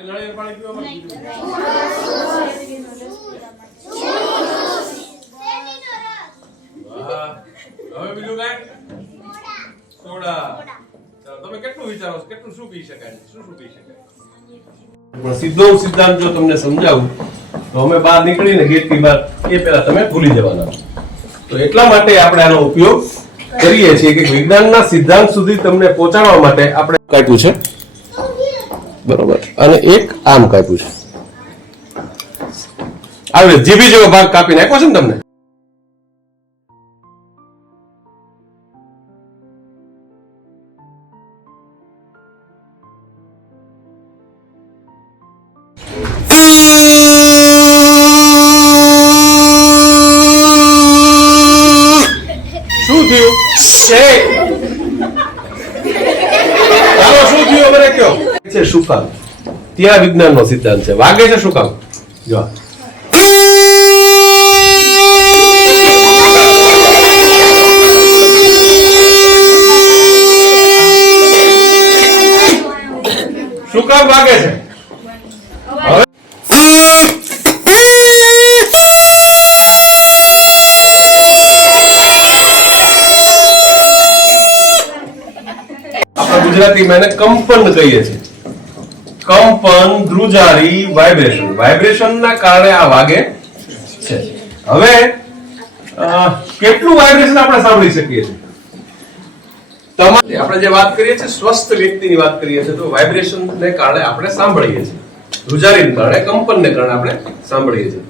નળિયેર પાણી પીવા માટે વાહ. હવે બીજું કાંઈ? સોડા. ચાલો, તમે કેટલું વિચારો છો? કેટલું શું પી શકાય? શું પી શકાય? પણ સીધો સિદ્ધાંત જો તમને સમજાવું તો અમે બહાર નીકળીને ગેટની બહાર એ પહેલા તમે ભૂલી જવાના. તો એટલા માટે આપણે આનો ઉપયોગ કરીએ છીએ કે વિજ્ઞાનના સિદ્ધાંત સુધી તમને પહોંચાડવા માટે આપણે કાપ્યું છે, બરોબર, અને એક આમ કાપ્યું છે. આવે જીભી જેવો ભાગ કાપી નાખ્યો છે ને તમને. શું થયું? ચાલો, શું થયું મને કયો? છે શું કામ? ત્યાં વિજ્ઞાનનો સિદ્ધાંત છે. વાગે છે શું કામ? જો શું કામ વાગે છે? હવે ગુજરાતીમાં એને કંપન કહીએ છીએ. કંપન, ધ્રુજારી, વાઇબ્રેશન. વાઇબ્રેશનના કારણે આ વાગે છે. હવે કેટલું વાઇબ્રેશન આપણે સાંભળી શકીએ છીએ? આપણે જે વાત કરીએ છીએ સ્વસ્થ વ્યક્તિની વાત કરીએ છીએ તો વાઇબ્રેશનને કારણે આપણે સાંભળીએ છીએ. ધ્રુજારીને કારણે, કંપનને કારણે આપણે સાંભળીએ છીએ.